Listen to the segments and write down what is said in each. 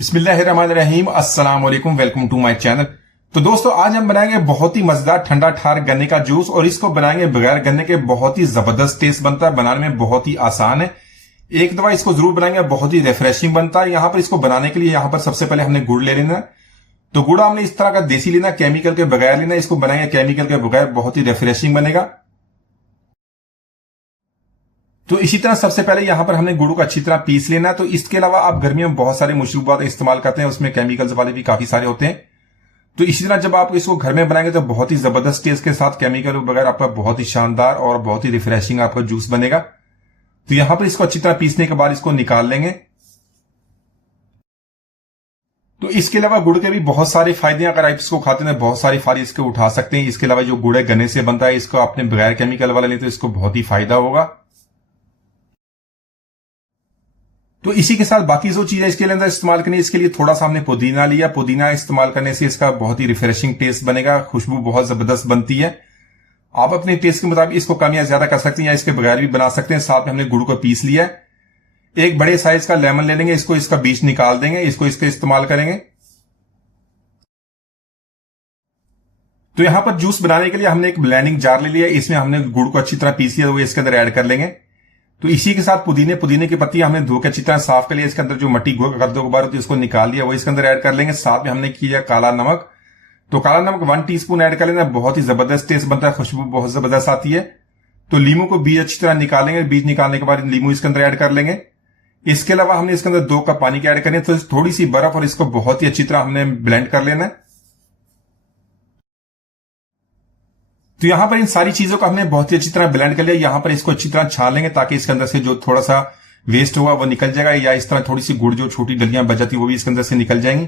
बिस्मिल्लाहिर्रहमानिर्रहीम, अस्सलाम वालेकुम, वेलकम टू माय चैनल। तो दोस्तों, आज हम बनाएंगे बहुत ही मजेदार ठंडा ठार गन्ने का जूस और इसको बनाएंगे बगैर गन्ने के। बहुत ही जबरदस्त टेस्ट बनता है, बनाने में बहुत ही आसान है। एक दफा इसको जरूर बनाएंगे, बहुत ही रिफ्रेशिंग बनता है। यहाँ पर इसको बनाने के लिए यहाँ पर सबसे पहले हमने गुड़ ले लेना है। तो गुड़ हमने इस तरह का देसी लेना, केमिकल के बगैर लेना। इसको बनाएंगे केमिकल के बगैर, बहुत ही रिफ्रेशिंग बनेगा। तो इसी तरह सबसे पहले यहां पर हमने गुड़ को अच्छी तरह पीस लेना है। तो इसके अलावा आप गर्मियों में बहुत सारे मशरूबात इस्तेमाल करते हैं, उसमें केमिकल्स वाले भी काफी सारे होते हैं। तो इसी तरह जब आप इसको घर में बनाएंगे तो बहुत ही जबरदस्त टेस्ट के साथ, केमिकल वगैरह आपका बहुत ही शानदार और बहुत ही रिफ्रेशिंग आपका जूस बनेगा। तो यहां पर इसको अच्छी तरह पीसने के बाद इसको निकाल लेंगे। तो इसके अलावा गुड़ के भी बहुत सारे फायदे हैं। अगर आप इसको खाते हैं बहुत सारे फायदे इसके उठा सकते हैं। इसके अलावा जो गुड़ है गन्ने से बनता है, इसको आपने बगैर केमिकल वाला लेते तो इसको बहुत ही फायदा होगा। तो इसी के साथ बाकी जो चीजें इसके अंदर इस्तेमाल करनी है, इसके लिए थोड़ा सा हमने पुदीना लिया। पुदीना इस्तेमाल करने से इसका बहुत ही रिफ्रेशिंग टेस्ट बनेगा, खुशबू बहुत जबरदस्त बनती है। आप अपने टेस्ट के मुताबिक इसको कम या ज्यादा कर सकते हैं या इसके बगैर भी बना सकते हैं। साथ में हमने गुड़ को पीस लिया है। एक बड़े साइज का लेमन ले लेंगे, इसका बीज निकाल देंगे, इसको इसके इस्तेमाल करेंगे। तो यहां पर जूस बनाने के लिए हमने एक ब्लेंडिंग जार ले लिया, इसमें हमने गुड़ को अच्छी तरह पीस लिया, वो इसके अंदर ऐड कर लेंगे। तो इसी के साथ पुदीने की पत्ती हमने धो के अच्छी तरह साफ कर लिया। इसके अंदर जो मट्टी गुबार होती है उसको निकाल लिया, वो इसके अंदर ऐड कर लेंगे। साथ में हमने किया काला नमक। तो काला नमक 1 टीस्पून ऐड कर लेना, बहुत ही जबरदस्त टेस्ट बनता है, खुशबू बहुत जबरदस्त आती है। तो लीमू को बीज अच्छी तरह निकालेंगे, बीज निकालने के बाद लीमू इसके अंदर ऐड कर लेंगे। इसके अलावा हमने इसके अंदर 2 कप पानी के ऐड करने, तो थोड़ी सी बर्फ और इसको बहुत ही अच्छी तरह हमने ब्लेंड कर लेना है। तो यहां पर इन सारी चीजों को हमने बहुत ही अच्छी तरह ब्लेंड कर लिया। यहां पर इसको अच्छी तरह छान लेंगे ताकि इसके अंदर से जो थोड़ा सा वेस्ट हुआ वो निकल जाएगा, या इस तरह थोड़ी सी गुड़ जो छोटी डलियां बच जाती वो भी इसके अंदर से निकल जाएंगी।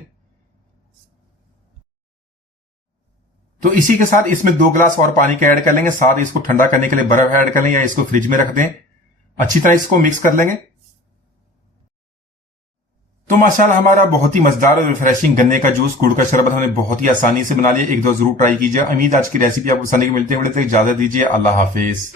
तो इसी के साथ इसमें 2 गिलास और पानी के ऐड कर लेंगे। साथ इसको ठंडा करने के लिए बर्फ ऐड कर लेंगे या इसको फ्रिज में रख दें। अच्छी तरह इसको मिक्स कर लेंगे। तो माशाल्लाह हमारा बहुत ही मजेदार और रिफ्रेशिंग गन्ने का जूस, गुड़ का शरबत हमने बहुत ही आसानी से बना लिया। एक दो जरूर ट्राई कीजिए। उम्मीद आज की रेसिपी आपको पसंद की। मिलते हैं, इजाजत दीजिए, अल्लाह हाफिज।